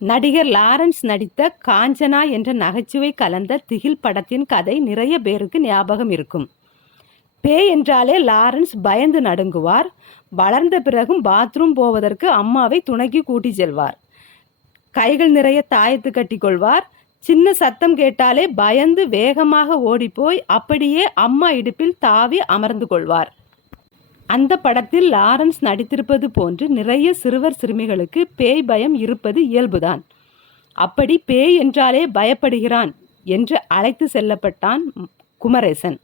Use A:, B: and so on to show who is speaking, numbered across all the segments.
A: நடிகர் லாரன்ஸ் நடித்த காஞ்சனா என்ற நகைச்சுவை கலந்த திகில் படத்தின் கதை நிறைய பேருக்கு ஞாபகம் இருக்கும். பேய் என்றாலே லாரன்ஸ் பயந்து நடுங்குவார். வளர்ந்த பிறகும் பாத்ரூம் போவதற்கு அம்மாவை துணைக்கு கூட்டி செல்வார். கைகள் நிறைய தாயத்து கட்டிக்கொள்வார் சின்ன சத்தம் கேட்டாலே பயந்து வேகமாக ஓடிப்போய் அப்படியே அம்மா இடுப்பில் தாவி அமர்ந்து கொள்வார். அந்த படத்தில் லாரன்ஸ் நடித்திருப்பது போன்று நிறைய சிறுவர் சிறுமிகளுக்கு பேய் பயம் இருப்பது இயல்புதான். அப்படி பேய் என்றாலே பயப்படுகிறான் என்று அழைத்து செல்லப்பட்டான் குமரேசன்.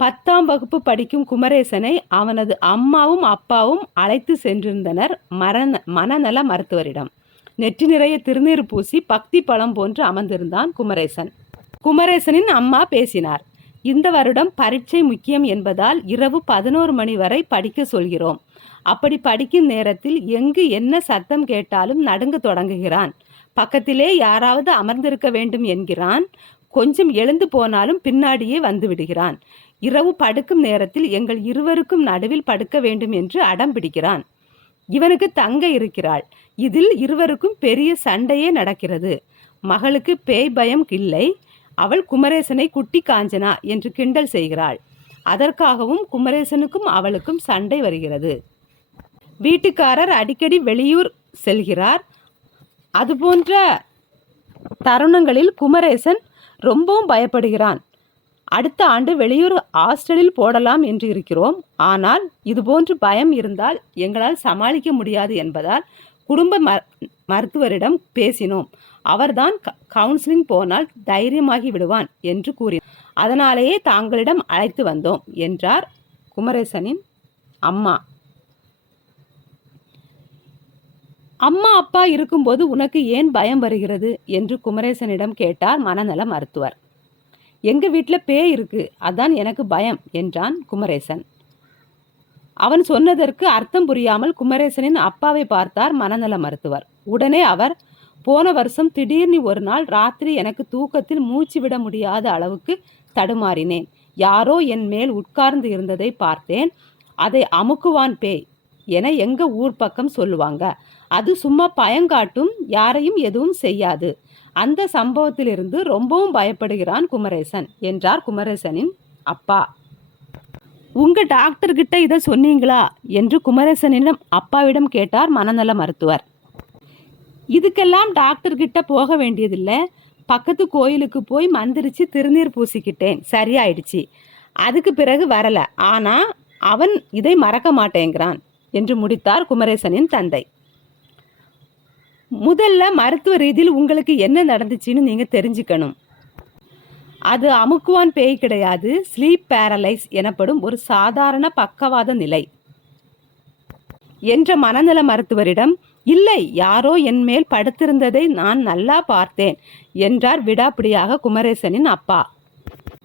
A: பத்தாம் வகுப்பு படிக்கும் குமரேசனை அவனது அம்மாவும் அப்பாவும் அழைத்து சென்றிருந்தனர் மரண மனநல மருத்துவரிடம். நெற்றி நிறைய திருநீர் பூசி பக்தி பழம் போன்று அமர்ந்திருந்தான் குமரேசன். குமரேசனின் அம்மா பேசினார். இந்த வருடம் பரீட்சை முக்கியம் என்பதால் இரவு பதினோரு மணி வரை படிக்க சொல்கிறோம். அப்படி படிக்கும் நேரத்தில் எங்கு என்ன சத்தம் கேட்டாலும் நடுங்க தொடங்குகிறான். பக்கத்திலே யாராவது அமர்ந்திருக்க வேண்டும் என்கிறான். கொஞ்சம் எழுந்து போனாலும் பின்னாடியே வந்து விடுகிறான். இரவு படுக்கும் நேரத்தில் எங்கள் இருவருக்கும் நடுவில் படுக்க வேண்டும் என்று அடம் பிடிக்கிறான். இவனுக்கு தங்க இருக்கிறாள். இதில் இருவருக்கும் பெரிய சண்டையே நடக்கிறது. மகளுக்கு பேய் பயம் இல்லை. அவள் குமரேசனை குட்டி காஞ்சனா என்று கிண்டல் செய்கிறாள். அதற்காகவும் குமரேசனுக்கும் அவளுக்கும் சண்டை வருகிறது. வீட்டுக்காரர் அடிக்கடி வெளியூர் செல்கிறார். அதுபோன்ற தருணங்களில் குமரேசன் ரொம்பவும் பயப்படுகிறான். அடுத்த ஆண்டு வெளியூர் ஹாஸ்டலில் போடலாம் என்று இருக்கிறோம். ஆனால் இதுபோன்று பயம் இருந்தால் எங்களால் சமாளிக்க முடியாது என்பதால் குடும்ப ம மருத்துவரிடம் பேசினோம். அவர்தான் கவுன்சிலிங் போனால் தைரியமாகி விடுவான் என்று கூறினார். அதனாலேயே தாங்களிடம் அழைத்து வந்தோம் என்றார் குமரேசனின் அம்மா. அம்மா அப்பா இருக்கும்போது உனக்கு ஏன் பயம் வருகிறது? என்று குமரேசனிடம் கேட்டார் மனநல மருத்துவர். எங்க வீட்டில் பேய் இருக்கு அதான் எனக்கு பயம் என்றான் குமரேசன். அவன் சொன்னதற்கு அர்த்தம் புரியாமல் குமரேசனின் அப்பாவை பார்த்தார் மனநல மருத்துவர். உடனே அவர் போன வருஷம் திடீர்னு ஒரு நாள் ராத்திரி எனக்கு தூக்கத்தில் மூச்சு விட முடியாத அளவுக்கு தடுமாறினேன். யாரோ என் மேல் உட்கார்ந்து இருந்ததை பார்த்தேன். அதை அமுக்குவான் பேய் என எங்க ஊர் பக்கம் சொல்லுவாங்க. அது சும்மா பயங்காட்டும் யாரையும் எதுவும் செய்யாது. அந்த சம்பவத்திலிருந்து ரொம்பவும் பயப்படுகிறான் குமரேசன் என்றார் குமரேசனின் அப்பா. உங்க டாக்டர் கிட்ட இதை சொன்னீங்களா? என்று குமரேசனிடம் அப்பாவிடம் கேட்டார் மனநல மருத்துவர். இதுக்கெல்லாம் டாக்டர் கிட்ட போக வேண்டியதில்லை. பக்கத்து கோயிலுக்கு போய் மந்திரிச்சு திருநீர் பூசிக்கிட்டேன். சரியாயிடுச்சு. அதுக்கு பிறகு வரல. ஆனா அவன் இதை மறக்க மாட்டேங்கிறான் என்று முடித்தார் குமரேசனின் தந்தை. முதல்ல மருத்துவ ரீதியில் உங்களுக்கு என்ன நடந்துச்சுன்னு நீங்க தெரிஞ்சுக்கணும். அது அமுக்குவான் பேய் கிடையாது. ஸ்லீப் பேரலைஸ் எனப்படும் ஒரு சாதாரண பக்கவாத நிலை. என்ற மனநல மருத்துவரிடம் இல்லை யாரோ என் மேல் படுத்திருந்ததை நான் நல்லா பார்த்தேன் என்றார் விடாப்பிடியாக குமரேசனின் அப்பா.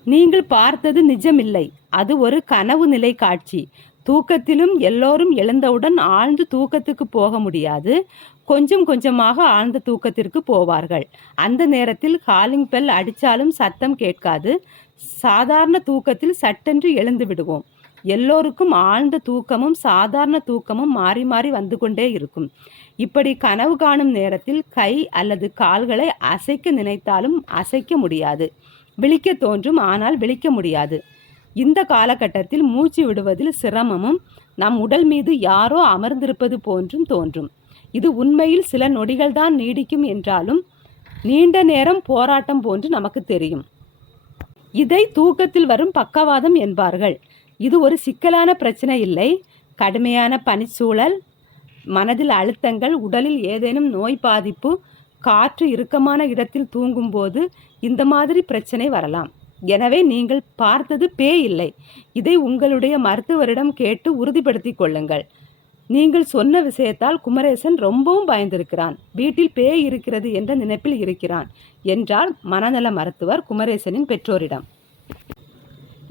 A: நீங்கள் பார்த்தது நிஜமில்லை. அது ஒரு கனவு நிலை காட்சி. தூக்கத்திலும் எல்லோரும் எழுந்தவுடன் ஆழ்ந்து தூக்கத்துக்கு போக முடியாது. கொஞ்சம் கொஞ்சமாக ஆழ்ந்த தூக்கத்திற்கு போவார்கள். அந்த நேரத்தில் காலிங் பெல் அடித்தாலும் சத்தம் கேட்காது. சாதாரண தூக்கத்தில் சட்டென்று எழுந்து விடுவோம். எல்லோருக்கும் ஆழ்ந்த தூக்கமும் சாதாரண தூக்கமும் மாறி மாறி வந்து கொண்டே இருக்கும். இப்படி கனவு காணும் நேரத்தில் கை அல்லது கால்களை அசைக்க நினைத்தாலும் அசைக்க முடியாது. விழிக்க தோன்றும் ஆனால் விழிக்க முடியாது. இந்த காலகட்டத்தில் மூச்சு விடுவதில் சிரமமும் நம் உடல் மீது யாரோ அமர்ந்திருப்பது போன்றும் தோன்றும். இது உண்மையில் சில நொடிகள் தான் நீடிக்கும் என்றாலும் நீண்ட நேரம் போராட்டம் போன்று நமக்கு தெரியும். இதை தூக்கத்தில் வரும் பக்கவாதம் என்பார்கள். இது ஒரு சிக்கலான பிரச்சனை இல்லை. கடுமையான பனிச்சூழல் மனதில் அழுத்தங்கள் உடலில் ஏதேனும் நோய் பாதிப்பு காற்று இறுக்கமான இடத்தில் தூங்கும்போது இந்த மாதிரி பிரச்சனை வரலாம். எனவே நீங்கள் பார்த்தது பேய் இல்லை. இதை உங்களுடைய மருத்துவரிடம் கேட்டு உறுதிப்படுத்தி கொள்ளுங்கள். நீங்கள் சொன்ன விஷயத்தால் குமரேசன் ரொம்பவும் பயந்திருக்கிறான். வீட்டில் பேய் இருக்கிறது என்ற நினைப்பில் இருக்கிறான் என்றார் மனநல மருத்துவர் குமரேசனின் பெற்றோரிடம்.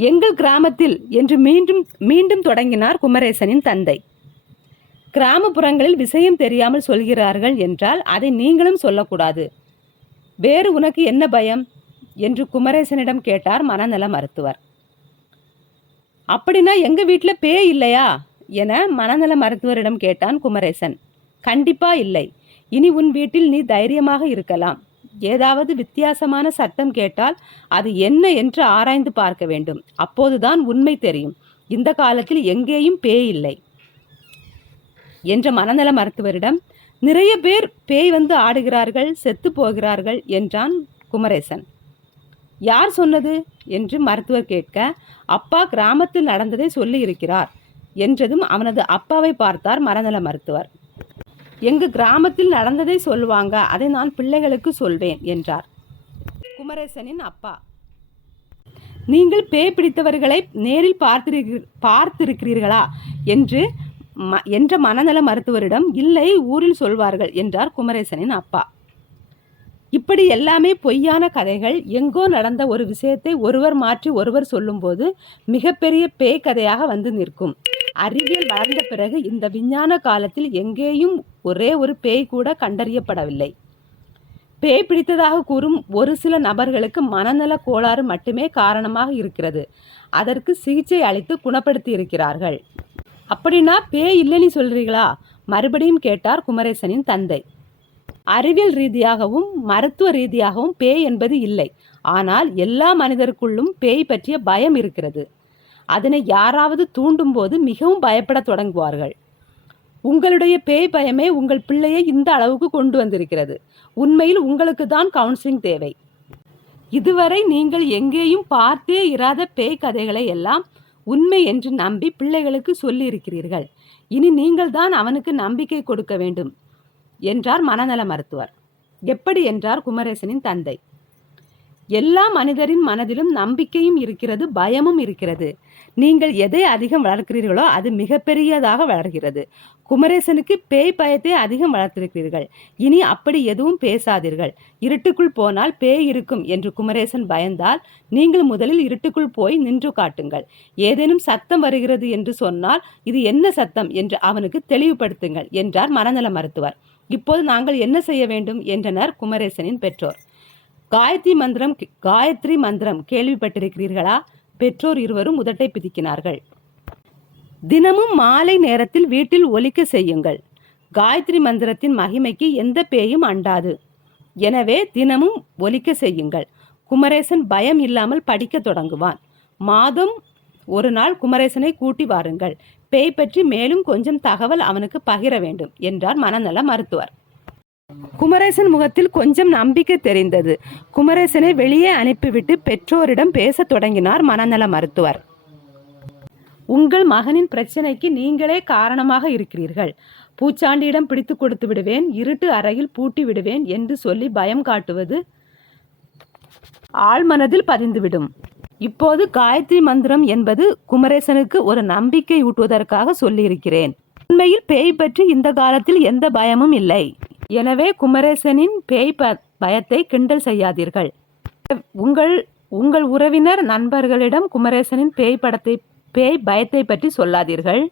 A: எங்கள் கிராமத்தில் என்று மீண்டும் மீண்டும் தொடங்கினார் குமரேசனின் தந்தை. கிராமப்புறங்களில் விஷயம் தெரியாமல் சொல்கிறார்கள் என்றால் அதை நீங்களும் சொல்லக்கூடாது. வேறு உனக்கு என்ன பயம்? என்று குமரேசனிடம் கேட்டார் மனநல மருத்துவர். அப்படின்னா எங்க வீட்டில் பேய் இல்லையா? என மனநல மருத்துவரிடம் கேட்டான் குமரேசன். கண்டிப்பா இல்லை. இனி உன் வீட்டில் நீ தைரியமாக இருக்கலாம். ஏதாவது வித்தியாசமான சத்தம் கேட்டால் அது என்ன என்று ஆராய்ந்து பார்க்க வேண்டும். அப்போதுதான் உண்மை தெரியும். இந்த காலத்தில் எங்கேயும் பேய் இல்லை. என்ற மனநல மருத்துவரிடம் நிறைய பேர் பேய் வந்து ஆடுகிறார்கள் செத்து போகிறார்கள் என்றான் குமரேசன். யார் சொன்னது? என்று மருத்துவர் கேட்க அப்பா கிராமத்தில் நடந்ததை சொல்லி இருக்கிறார் என்றதும் அவனது அப்பாவை பார்த்தார் மனநல மருத்துவர். எங்கு கிராமத்தில் நடந்ததை சொல்லுவாங்க அதை நான் பிள்ளைகளுக்கு சொல்வேன் என்றார். குமரேசனின் அப்பா. நீங்கள் பேய் பிடித்தவர்களை நேரில் பார்த்திரு பார்த்திருக்கிறீர்களா? என்று ம என்ற மனநல மருத்துவரிடம் இல்லை ஊரில் சொல்வார்கள் என்றார் குமரேசனின் அப்பா. இப்படி எல்லாமே பொய்யான கதைகள். எங்கோ நடந்த ஒரு விஷயத்தை ஒருவர் மாற்றி ஒருவர் சொல்லும்போது மிகப்பெரிய பேய் கதையாக வந்து நிற்கும். அறிவியல் வளர்ந்த பிறகு இந்த விஞ்ஞான காலத்தில் எங்கேயும் ஒரே ஒரு பேய் கூட கண்டறியப்படவில்லை. பேய் பிடித்ததாக கூறும் ஒரு சில நபர்களுக்கு மனநல கோளாறு மட்டுமே காரணமாக இருக்கிறது. அதற்கு சிகிச்சை அளித்து குணப்படுத்தி இருக்கிறார்கள். அப்படின்னா பேய் இல்லைன்னு சொல்றீங்களா? மறுபடியும் கேட்டார் குமரேசனின் தந்தை. அறிவியல் ரீதியாகவும் மருத்துவ ரீதியாகவும் பேய் என்பது இல்லை. ஆனால் எல்லா மனிதருக்குள்ளும் பேய் பற்றிய பயம் இருக்கிறது. அதனை யாராவது தூண்டும்போது மிகவும் பயப்பட தொடங்குவார்கள். உங்களுடைய பேய் பயமே உங்கள் பிள்ளையை இந்த அளவுக்கு கொண்டு வந்திருக்கிறது. உண்மையில் உங்களுக்கு தான் கவுன்சிலிங் தேவை. இதுவரை நீங்கள் எங்கேயும் பார்த்தே இராத பேய் கதைகளை எல்லாம் உண்மை என்று நம்பி பிள்ளைகளுக்கு சொல்லியிருக்கிறீர்கள். இனி நீங்கள் தான் அவனுக்கு நம்பிக்கை கொடுக்க வேண்டும். என்றார் மனநல மருத்துவர். எப்படி என்றார் குமரேசனின் தந்தை. எல்லா மனிதரின் மனதிலும் நம்பிக்கையும் இருக்கிறது பயமும் இருக்கிறது. நீங்கள் எதை அதிகம் வளர்க்கிறீர்களோ அது மிகப்பெரியதாக வளர்கிறது. குமரேசனுக்கு பேய் பயத்தை அதிகம் வளர்த்திருக்கிறீர்கள். இனி அப்படி எதுவும் பேசாதீர்கள். இருட்டுக்குள் போனால் பேய் இருக்கும் என்று குமரேசன் பயந்தால் நீங்கள் முதலில் இருட்டுக்குள் போய் நின்று காட்டுங்கள். ஏதேனும் சத்தம் வருகிறது என்று சொன்னால் இது என்ன சத்தம் என்று அவனுக்கு தெளிவுபடுத்துங்கள் என்றார் மனநல மருத்துவர். இப்போது நாங்கள் என்ன செய்ய வேண்டும்? என்றனர் குமரேசனின் பெற்றோர். காயத்ரி மந்திரம் காயத்ரி மந்திரம் கேள்விப்பட்டிருக்கிறீர்களா? பெற்றோர் இருவரும் உதட்டை பிதிக்கினார்கள். தினமும் மாலை நேரத்தில் வீட்டில் ஒலிக்க செய்யுங்கள். காயத்ரி மந்திரத்தின் மகிமைக்கு எந்த பேயும் அண்டாது. எனவே தினமும் ஒலிக்க செய்யுங்கள். குமரேசன் பயம் இல்லாமல் படிக்க தொடங்குவான். மாதம் ஒரு நாள் குமரேசனை கூட்டி வாருங்கள். பேய் பற்றி மேலும் கொஞ்சம் தகவல் அவனுக்கு பகிர வேண்டும் என்றார் மனநல மருத்துவர். குமரேசன் முகத்தில் கொஞ்சம் நம்பிக்கை தெரிந்தது. குமரேசனை வெளியே அனுப்பிவிட்டு பெற்றோரிடம் பேசத் தொடங்கினார் மனநல மருத்துவர். உங்கள் மகனின் பிரச்சனைக்கு நீங்களே காரணமாக இருக்கிறீர்கள். பூச்சாண்டியிடம் பிடித்து கொடுத்து விடுவேன் இருட்டு அறையில் பூட்டி விடுவேன் என்று சொல்லி பயம் காட்டுவது ஆழ்மனதில் பதிந்துவிடும். இப்போது காயத்ரி மந்திரம் என்பது குமரேசனுக்கு ஒரு நம்பிக்கை ஊட்டுவதற்காக சொல்லியிருக்கிறேன். உண்மையில் பேய் பற்றி இந்த காலத்தில் எந்த பயமும் இல்லை. எனவே குமரேசனின் பேய் ப பயத்தை கிண்டல் செய்யாதீர்கள். உங்கள் உங்கள் உறவினர் நண்பர்களிடம் குமரேசனின் பேய் படத்தை பேய் பயத்தை பற்றி சொல்லாதீர்கள்.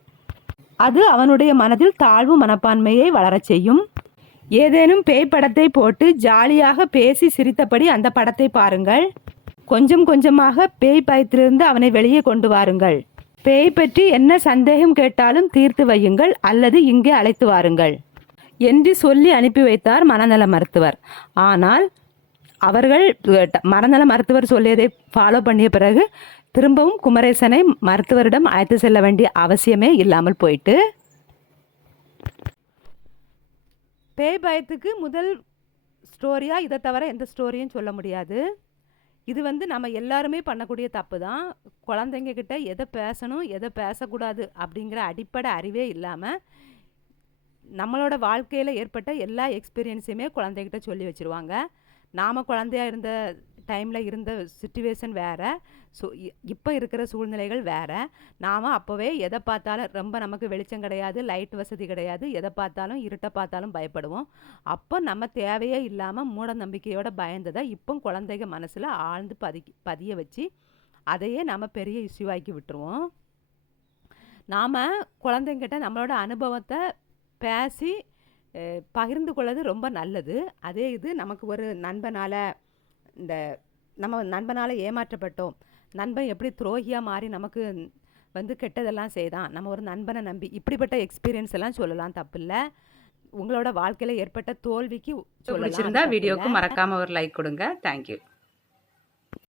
A: அது அவனுடைய மனதில் தாழ்வு மனப்பான்மையை வளரச் செய்யும். ஏதேனும் பேய் படத்தை போட்டு ஜாலியாக பேசி சிரித்தபடி அந்த படத்தை பாருங்கள். கொஞ்சம் கொஞ்சமாக பேய் பயத்திலிருந்து அவனை வெளியே கொண்டு வாருங்கள். பேய் பற்றி என்ன சந்தேகம் கேட்டாலும் தீர்த்து வையுங்கள் அல்லது இங்கே அழைத்து வாருங்கள். என்று சொல்லி அனுப்பி வைத்தார் மனநல மருத்துவர். ஆனால் அவர்கள் மனநல மருத்துவர் சொல்லியதை ஃபாலோ பண்ணிய பிறகு திரும்பவும் குமரேசனை மருத்துவரிடம் அழைத்து செல்ல வேண்டிய அவசியமே இல்லாமல் போயிட்டு பேய் பயத்துக்கு முதல் ஸ்டோரியாக இதை தவிர எந்த ஸ்டோரியும் சொல்ல முடியாது. இது வந்து நம்ம எல்லாருமே பண்ணக்கூடிய தப்பு தான் குழந்தைங்க கிட்ட எதை பேசணும் எதை பேசக்கூடாது அப்படிங்கிற அடிப்படை அறிவே இல்லாமல் நம்மளோட வாழ்க்கையில் ஏற்பட்ட எல்லா எக்ஸ்பீரியன்ஸையுமே குழந்தைகிட்ட சொல்லி வச்சுருவாங்க. நாம் குழந்தையா இருந்த டைமில் இருந்த சுச்சுவேஷன் வேறு. ஸோ இப்போ இருக்கிற சூழ்நிலைகள் வேறு. நாம் அப்போவே எதை பார்த்தாலும் ரொம்ப நமக்கு வெளிச்சம் கிடையாது லைட் வசதி கிடையாது. எதை பார்த்தாலும் இருட்டை பார்த்தாலும் பயப்படுவோம். அப்போ நம்ம தேவையே இல்லாமல் மூட நம்பிக்கையோட பயந்ததை இப்போ குழந்தைங்க மனசில் ஆழ்ந்து பதி பதிய வச்சு அதையே நம்ம பெரிய இஷ்யூவாக்கி விட்டுருவோம். நாம் குழந்தைங்கிட்ட நம்மளோட அனுபவத்தை பேசி பகிர்ந்து கொள்ளது ரொம்ப நல்லது. அதே இது நமக்கு ஒரு நண்பனால் இந்த நம்ம நண்பனால் ஏமாற்றப்பட்டோம். நண்பன் எப்படி துரோகியாக மாறி நமக்கு வந்து கெட்டதெல்லாம் செய்தான். நம்ம ஒரு நண்பனை நம்பி இப்படிப்பட்ட எக்ஸ்பீரியன்ஸ் எல்லாம் சொல்லலாம் தப்பில்லை. உங்களோட வாழ்க்கையில ஏற்பட்ட தோல்விக்கு சொல்லலாம்
B: வீடியோக்கு
A: கதையில.
B: மறக்காம ஒரு லைக் கொடுங்க. தேங்க்யூ